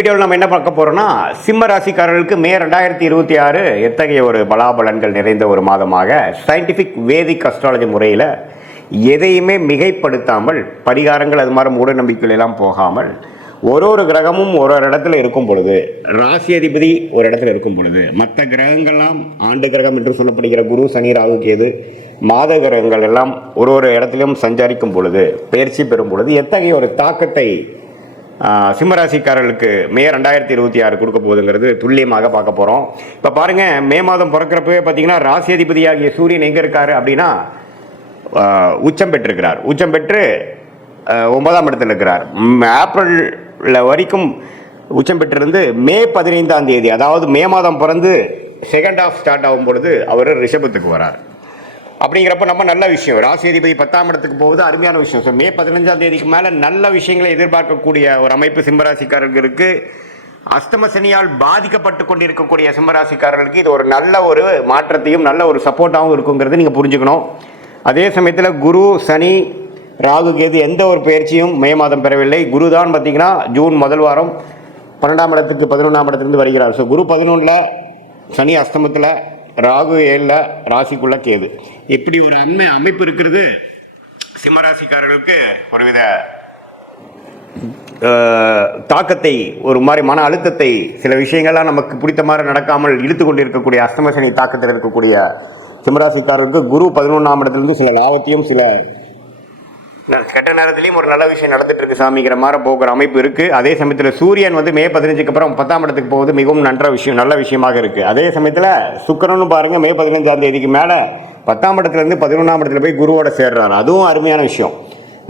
வீடியோவில் நம்ம என்ன பார்க்க போகிறோம்னா, சிம்ம ராசிக்காரர்களுக்கு மே 2026 எத்தகைய ஒரு பலாபலன்கள் நிறைந்த ஒரு மாதமாக சயின்டிஃபிக் வேதிக் அஸ்ட்ராலஜி முறையில் எதையுமே மிகைப்படுத்தாமல், பரிகாரங்கள் அது மாதிரி மூட நம்பிக்கைகள் எல்லாம் போகாமல், ஒரு கிரகமும் ஒரு இடத்துல இருக்கும் பொழுது, ராசி அதிபதி ஒரு இடத்துல இருக்கும் பொழுது, மற்ற கிரகங்கள்லாம் ஆண்டு கிரகம் என்று சொல்லப்படுகிற குரு, சனி, ராகு, கேது, மாத கிரகங்கள் எல்லாம் ஒரு இடத்திலும் சஞ்சாரிக்கும் பொழுது, பயிற்சி பெறும் பொழுது எத்தகைய ஒரு தாக்கத்தை சிம்மராசிக்காரர்களுக்கு மே 2026 கொடுக்க போகுதுங்கிறது துல்லியமாக பார்க்க போகிறோம். இப்போ பாருங்கள், மே மாதம் பிறக்கிறப்பவே பார்த்தீங்கன்னா ராசி அதிபதியாகிய சூரியன் எங்கே இருக்கார் அப்படின்னா உச்சம் பெற்றிருக்கிறார். உச்சம் பெற்று 9ஆம் இடத்தில் இருக்கிறார். ஏப்ரல் வரைக்கும் உச்சம் பெற்றிருந்து மே 15ஆம் தேதி, அதாவது மே மாதம் பிறந்து செகண்ட் ஹாஃப் ஸ்டார்ட் ஆகும் பொழுது அவர் ரிஷபத்துக்கு வரார். அப்படிங்கிறப்ப நம்ம நல்ல விஷயம், ராசி அதிபதி 10ஆம் இடத்துக்கு போகுது, அருமையான விஷயம். ஸோ மே 15ஆம் தேதிக்கு மேலே நல்ல விஷயங்களை எதிர்பார்க்கக்கூடிய ஒரு அமைப்பு சிம்மராசிக்காரர்களுக்கு, அஸ்தம சனியால் பாதிக்கப்பட்டு கொண்டிருக்கக்கூடிய சிம்மராசிக்காரர்களுக்கு இது ஒரு நல்ல ஒரு மாற்றத்தையும் நல்ல ஒரு சப்போர்ட்டாகவும் இருக்குங்கிறது நீங்கள் புரிஞ்சுக்கணும். அதே சமயத்தில் குரு, சனி, ராகு, கேது எந்த ஒரு பயிற்சியும் மே மாதம் பெறவில்லை. குரு தான் பார்த்தீங்கன்னா ஜூன் முதல் வாரம் 12ஆம் இடத்துக்கு 11ஆம் இடத்துலேருந்து வருகிறார். ஸோ குரு 11ல், சனி அஸ்தமத்தில், ராகு 7ல், ராசிக்குள்ள கேது. இப்படி ஒரு அமைப்பு இருக்கிறது சிம்மராசிக்காரர்களுக்கு ஒருவித தாக்கத்தை, ஒரு மாதிரி மன அழுத்தத்தை, சில விஷயங்கள்லாம் நமக்கு பிடித்த மாதிரி நடக்காமல் இழுத்து கொண்டு இருக்கக்கூடிய அஸ்தம சனி தாக்கத்தில் இருக்கக்கூடிய சிம்மராசிக்காரர்களுக்கு குரு 11ஆம் இடத்துலேருந்து சில லாபத்தையும் சில கெட்ட நேரத்திலையும் ஒரு நல்ல விஷயம் நடந்துட்டு இருக்கு சாமிங்கிற மாதிரி போகிற அமைப்பு இருக்கு. அதே சமயத்தில் சூரியன் மே 15க்கு அப்புறம் 10ஆம் இடத்துக்கு போகுது, மிகவும் நல்ல விஷயமாக இருக்கு. அதே சமயத்தில் சுக்கிரனும் பாருங்க மே 15ஆம் தேதிக்கு மேலே 10ஆம் இடத்துலேருந்து 11ஆம் இடத்துல போய் குருவோட சேர்றாரு, அதுவும் அருமையான விஷயம்.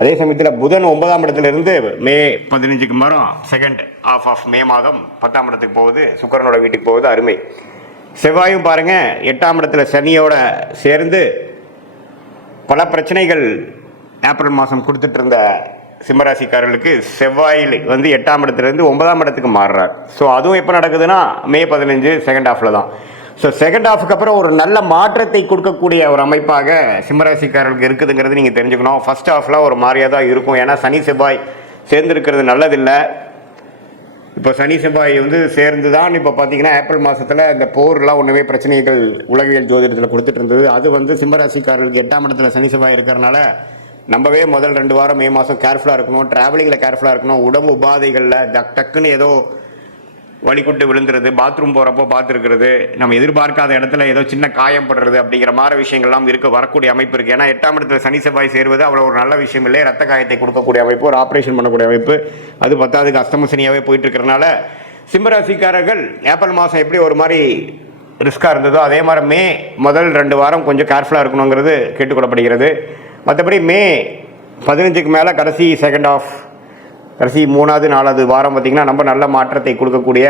அதே சமயத்தில் புதன் 9ஆம் இடத்துலேருந்து மே 15க்கு மரம் செகண்ட் ஹாஃப் ஆஃப் மே மாதம் 10ஆம் இடத்துக்கு போகுது, சுக்கிரனோட வீட்டுக்கு போகுது, அருமை. செவ்வாயும் பாருங்க 8ஆம் இடத்துல சனியோட சேர்ந்து பல பிரச்சனைகள் ஏப்ரல் மாதம் கொடுத்துட்டு இருந்த சிம்மராசிக்காரர்களுக்கு செவ்வாயில் 8ஆம் இடத்துலேருந்து 9ஆம் இடத்துக்கு மாறுறார். ஸோ அதுவும் எப்போ நடக்குதுன்னா மே 15 செகண்ட் ஹாஃபில் தான். ஸோ செகண்ட் ஹாஃபுக்கு அப்புறம் ஒரு நல்ல மாற்றத்தை கொடுக்கக்கூடிய ஒரு அமைப்பாக சிம்மராசிக்காரர்களுக்கு இருக்குதுங்கிறது நீங்கள் தெரிஞ்சுக்கணும். ஃபர்ஸ்ட் ஹாஃபில் ஒரு மாதிரியாக தான் இருக்கும், ஏன்னா சனி செவ்வாய் சேர்ந்துருக்கிறது நல்லதில்லை. இப்போ சனி செவ்வாய் சேர்ந்து தான் இப்போ பார்த்தீங்கன்னா ஏப்ரல் மாதத்தில் இந்த போர்லாம் ஒன்றுமே பிரச்சனைகள் உலகியல் ஜோதிடத்தில் கொடுத்துட்டு இருந்தது. அது சிம்மராசிக்காரர்களுக்கு 8ஆம் இடத்துல சனி செவ்வாய் இருக்கிறனால நம்பவே முதல் 2 வாரம் மே மாதம் கேர்ஃபுல்லாக இருக்கணும், ட்ராவலிங்கில் கேர்ஃபுல்லாக இருக்கணும். உடம்பு உபாதைகளில் டக்குன்னு ஏதோ வலிக்குட்டு விழுந்துருது, பாத்ரூம் போகிறப்போ பார்த்துருக்கிறது, நம்ம எதிர்பார்க்காத இடத்துல ஏதோ சின்ன காயம் படுறது அப்படிங்கிற மாதிரி விஷயங்கள்லாம் வரக்கூடிய அமைப்பு இருக்குது. ஏன்னா 8ஆம் இடத்துல சனி செவ்வாய் சேருவது அவ்வளோ ஒரு நல்ல விஷயம் இல்லை. ரத்த காயத்தை கொடுக்கக்கூடிய அமைப்பு, ஒரு ஆப்ரேஷன் பண்ணக்கூடிய அமைப்பு, அது 10ஆவதுக்கு அஸ்தம சனியாகவே போயிட்டு இருக்கிறனால சிம்மராசிக்காரர்கள் ஏப்ரல் மாதம் எப்படி ஒரு மாதிரி ரிஸ்காக இருந்ததோ அதே மாதிரி மே முதல் 2 வாரம் கொஞ்சம் கேர்ஃபுல்லாக இருக்கணுங்கிறது கேட்டுக்கொள்ளப்படுகிறது. மற்றபடி மே 15க்கு மேலே கடைசி செகண்ட் ஆஃப், கடைசி 3வது 4வது வாரம் பார்த்திங்கன்னா நம்ம நல்ல மாற்றத்தை கொடுக்கக்கூடிய,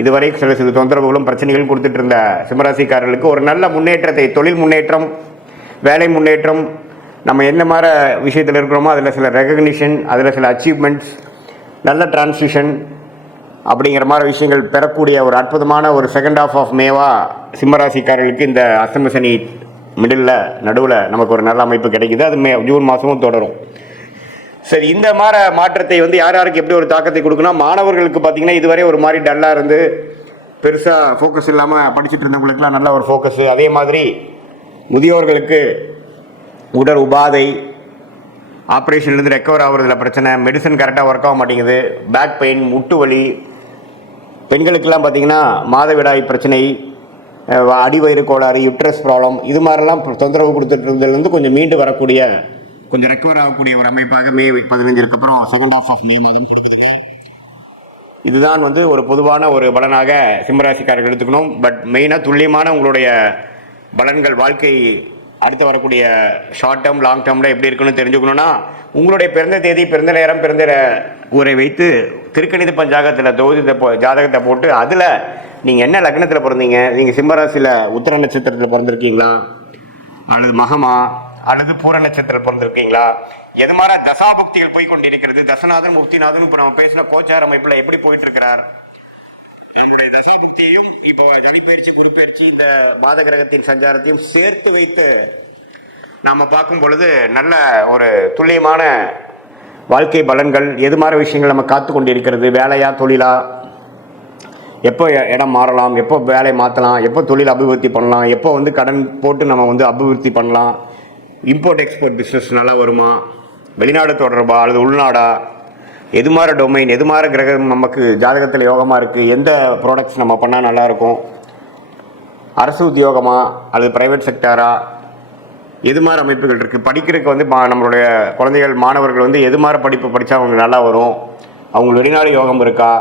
இதுவரை சில தொந்தரவுகளும் பிரச்சனைகளும் கொடுத்துட்டு இருந்த சிம்மராசிக்காரர்களுக்கு ஒரு நல்ல முன்னேற்றத்தை, தொழில் முன்னேற்றம், வேலை முன்னேற்றம், நம்ம என்ன மாதிரி விஷயத்தில் இருக்கிறோமோ அதில் சில ரெகக்னிஷன், அதில் சில அச்சீவ்மெண்ட்ஸ், நல்ல டிரான்சிஷன் அப்படிங்கிற மாதிரி விஷயங்கள் பெறக்கூடிய ஒரு அற்புதமான ஒரு செகண்ட் ஹாஃப் ஆஃப் மேவா சிம்மராசிக்காரர்களுக்கு இந்த அஸ்தம சனி நடுவில் நமக்கு ஒரு நல்ல அமைப்பு கிடைக்குது. அது ஜூன் மாதமும் தொடரும். சரி, இந்த மாதிரி மாற்றத்தை யார் யாருக்கு எப்படி ஒரு தாக்கத்தை கொடுக்கணும்? மாணவர்களுக்கு பார்த்தீங்கன்னா இதுவரை ஒரு மாதிரி டல்லாக இருந்து பெருசாக ஃபோக்கஸ் இல்லாமல் படிச்சுட்டு இருந்தவங்களுக்குலாம் நல்ல ஒரு ஃபோக்கஸு. அதே மாதிரி முதியோர்களுக்கு உடல் உபாதை, ஆப்ரேஷன்லேருந்து ரெக்கவர் ஆகுறதுல பிரச்சனை, மெடிசன் கரெக்டாக ஒர்க் ஆக மாட்டேங்குது, பேக் பெயின், முட்டு வலி, பெண்களுக்கெல்லாம் பார்த்தீங்கன்னா மாதவிடாய் பிரச்சனை, அடிவயிறு கோளாறு, யுட்ரஸ் ப்ராப்ளம், இது மாதிரிலாம் தொந்தரவு கொடுத்துட்டு இருந்ததுலேருந்து கொஞ்சம் மீண்டு வரக்கூடிய, கொஞ்சம் ரெக்கவர் ஆகக்கூடிய ஒரு அமைப்பாக மே 15க்கு அப்புறம் செகண்ட் ஹாஃப் ஆஃப் மே மாதம் கொடுக்குதுங்க. இதுதான் ஒரு பொதுவான ஒரு பலனாக சிம்மராசிக்காரர்கள் எடுத்துக்கணும். பட் மெயினாக துல்லியமான உங்களுடைய பலன்கள், வாழ்க்கை அடுத்து வரக்கூடிய ஷார்ட் டேர்ம், லாங் டேர்மில் எப்படி இருக்குன்னு தெரிஞ்சுக்கணுன்னா உங்களுடைய பிறந்த தேதி, பிறந்த நேரம், பிறந்த ஊரை வைத்து திருக்கணித பஞ்சாங்கத்தில் ஜாதகத்தை போட்டு அதில் நீங்கள் என்ன லக்னத்தில் பிறந்தீங்க, நீங்கள் சிம்மராசியில் உத்திர நட்சத்திரத்தில் பிறந்திருக்கீங்களா, அல்லது மகமா, அல்லது பூர நட்சத்திரத்தில் பிறந்திருக்கீங்களா, எது மாதிரி தசாபுக்திகள் போய் கொண்டு இருக்கிறது, தசநாதன் முக்திநாதன் இப்போ நம்ம பேசின கோச்சார அமைப்பில் எப்படி போயிட்டு இருக்கிறார், நம்முடைய தசாபுக்தியையும் இப்போ சனிப்பயிற்சி, குருப்பயிற்சி, இந்த மாத கிரகத்தின் சஞ்சாரத்தையும் சேர்த்து வைத்து நாம் பார்க்கும் பொழுது நல்ல ஒரு துல்லியமான வாழ்க்கை பலன்கள், எது மாதிரி விஷயங்கள் நம்ம காத்து கொண்டு இருக்கிறது, வேலையா தொழிலா, எப்போ இடம் மாறலாம், எப்போ வேலை மாற்றலாம், எப்போ தொழில் அபிவிருத்தி பண்ணலாம், எப்போ வந்து கடன் போட்டு நம்ம வந்து அபிவிருத்தி பண்ணலாம், இம்போர்ட் எக்ஸ்போர்ட் பிஸ்னஸ் நல்லா வருமா, வெளிநாடு தொடர்பா அல்லது உள்நாடா, எது மாதிரி டொமைன், எது மாதிரி கிரகம் நமக்கு ஜாதகத்தில் யோகமாக இருக்குது, எந்த ப்ராடக்ட்ஸ் நம்ம பண்ணால் நல்லாயிருக்கும், அரசு உத்தியோகமா அல்லது ப்ரைவேட் செக்டாரா, எது மாதிரி அமைப்புகள் இருக்குது, படிக்கிறதுக்கு வந்து நம்மளுடைய குழந்தைகள் மாணவர்கள் வந்து எது மாதிரி படிப்பு படித்தா அவங்க நல்லா வரும், அவங்க வெளிநாடு யோகம் இருக்கா,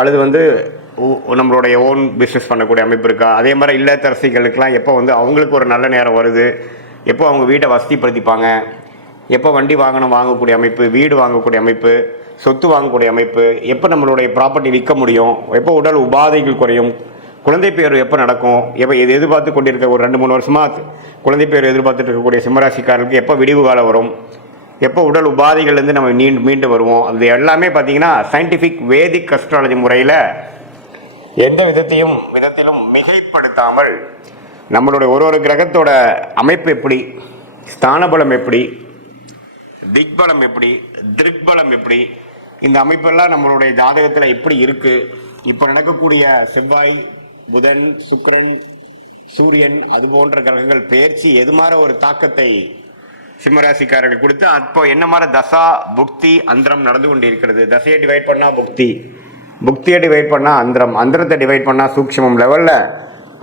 அல்லது வந்து நம்மளுடைய ஓன் பிஸ்னஸ் பண்ணக்கூடிய அமைப்பு இருக்கா, அதே மாதிரி இல்லத்தரசிகளுக்கெல்லாம் எப்போ வந்து அவங்களுக்கு ஒரு நல்ல நேரம் வருது, எப்போ அவங்க வீட்டை வசதிப்படுத்திப்பாங்க, எப்போ வண்டி வாங்கக்கூடிய அமைப்பு, வீடு வாங்கக்கூடிய அமைப்பு, சொத்து வாங்கக்கூடிய அமைப்பு, எப்போ நம்மளுடைய ப்ராப்பர்ட்டி விற்க முடியும், எப்போ உடல் உபாதைகள் குறையும், குழந்தை பேர் எப்போ நடக்கும், எப்போ இது எதிர்பார்த்து கொண்டிருக்க ஒரு 2-3 வருஷமாக குழந்தை பேர் எதிர்பார்த்துட்டு இருக்கக்கூடிய சிம்மராசிக்காரர்களுக்கு எப்போ விடிவு காலம் வரும், எப்போ உடல் உபாதைகள்லேருந்து நம்ம மீண்டு வருவோம், அது எல்லாமே பார்த்தீங்கன்னா சயின்டிஃபிக் வேதிக் அஸ்ட்ராலஜி முறையில் எந்த விதத்திலும் மிகைப்படுத்தாமல் நம்மளுடைய ஒரு கிரகத்தோட அமைப்பு எப்படி, ஸ்தானபலம் எப்படி, திக்பலம் எப்படி, திருக்பலம் எப்படி, இந்த அமைப்பெல்லாம் நம்மளுடைய ஜாதகத்தில் எப்படி இருக்குது, இப்போ நடக்கக்கூடிய செவ்வாய், புதன், சுக்கிரன், சூரியன் அது போன்ற கிரகங்கள் பெயர்ச்சி எது மாதிரி ஒரு தாக்கத்தை சிம்மராசிக்காரர்கள் கொடுத்து அப்போ என்ன மாதிரி தசா புக்தி அந்தரம் நடந்து கொண்டு இருக்கிறது. தசையை டிவைட் பண்ணால் புக்தி, புக்தியை டிவைட் பண்ணால் அந்தரம், அந்தரத்தை டிவைட் பண்ணால் சூக்ஷ்மம் லெவலில்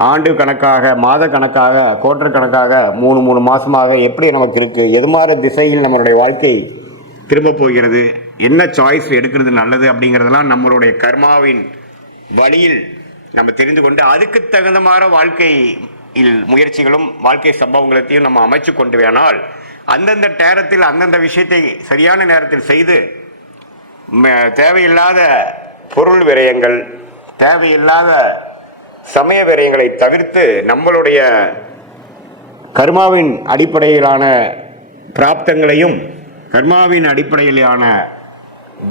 ஆண்டு கணக்காக, மாத கணக்காக, குவார்டர் கணக்காக, 3 மாதமாக எப்படி நமக்கு இருக்குது, எது மாதிரி திசையில் நம்மளுடைய வாழ்க்கை திரும்ப போகிறது, என்ன சாய்ஸ் எடுக்கிறது நல்லது அப்படிங்கிறதெல்லாம் நம்மளுடைய கர்மாவின் வழியில் நம்ம தெரிந்து கொண்டு அதுக்கு தகுந்த மாதிரி வாழ்க்கையில் முயற்சிகளும் வாழ்க்கை சம்பவங்களையும் நம்ம அமைச்சு கொண்டு வேணால் அந்தந்த நேரத்தில் அந்தந்த விஷயத்தை சரியான நேரத்தில் செய்து தேவையில்லாத பொருள் விரயங்கள், தேவையில்லாத சமய விரயங்களை தவிர்த்து நம்மளுடைய கர்மாவின் அடிப்படையிலான பிராப்தங்களையும் கர்மாவின் அடிப்படையிலான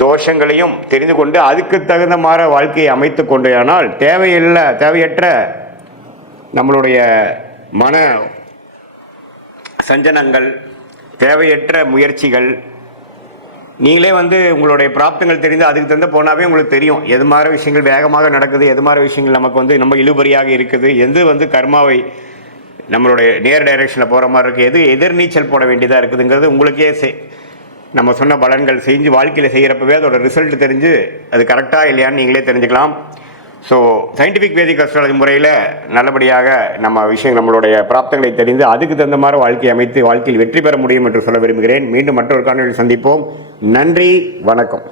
தோஷங்களையும் தெரிந்து கொண்டு அதுக்கு தகுந்த மாதிரி வாழ்க்கையை அமைத்து கொண்டேயானால் தேவையற்ற நம்மளுடைய மன சஞ்சனங்கள், தேவையற்ற முயற்சிகள், நீங்களே வந்து உங்களுடைய பிராப்தங்கள் தெரிந்து அதுக்கு தகுந்த போனாவே உங்களுக்கு தெரியும் எது மாதிரி விஷயங்கள் வேகமாக நடக்குது, எது மாதிரி விஷயங்கள் நமக்கு வந்து நம்ம இழுபறியாக இருக்குது, எது வந்து கர்மாவை நம்மளுடைய நேர் டைரக்ஷனில் போகிற மாதிரி இருக்குது, எது எதிர்நீச்சல் போட வேண்டியதாக இருக்குதுங்கிறது உங்களுக்கே நம்ம சொன்ன பலன்கள் செஞ்சு வாழ்க்கையில் செய்கிறப்பவே அதோட ரிசல்ட் தெரிஞ்சு அது கரெக்டாக இல்லையான்னு நீங்களே தெரிஞ்சுக்கலாம். ஸோ சயின்டிஃபிக் வேதிக் அஸ்ட்ராலஜி முறையில் நல்லபடியாக நம்மளுடைய பிராப்தங்களை தெரிந்து அதுக்கு தகுந்த மாதிரி வாழ்க்கையை அமைத்து வாழ்க்கையில் வெற்றி பெற முடியும் என்று சொல்ல விரும்புகிறேன். மீண்டும் மற்றொரு காணொலியில் சந்திப்போம். நன்றி, வணக்கம்.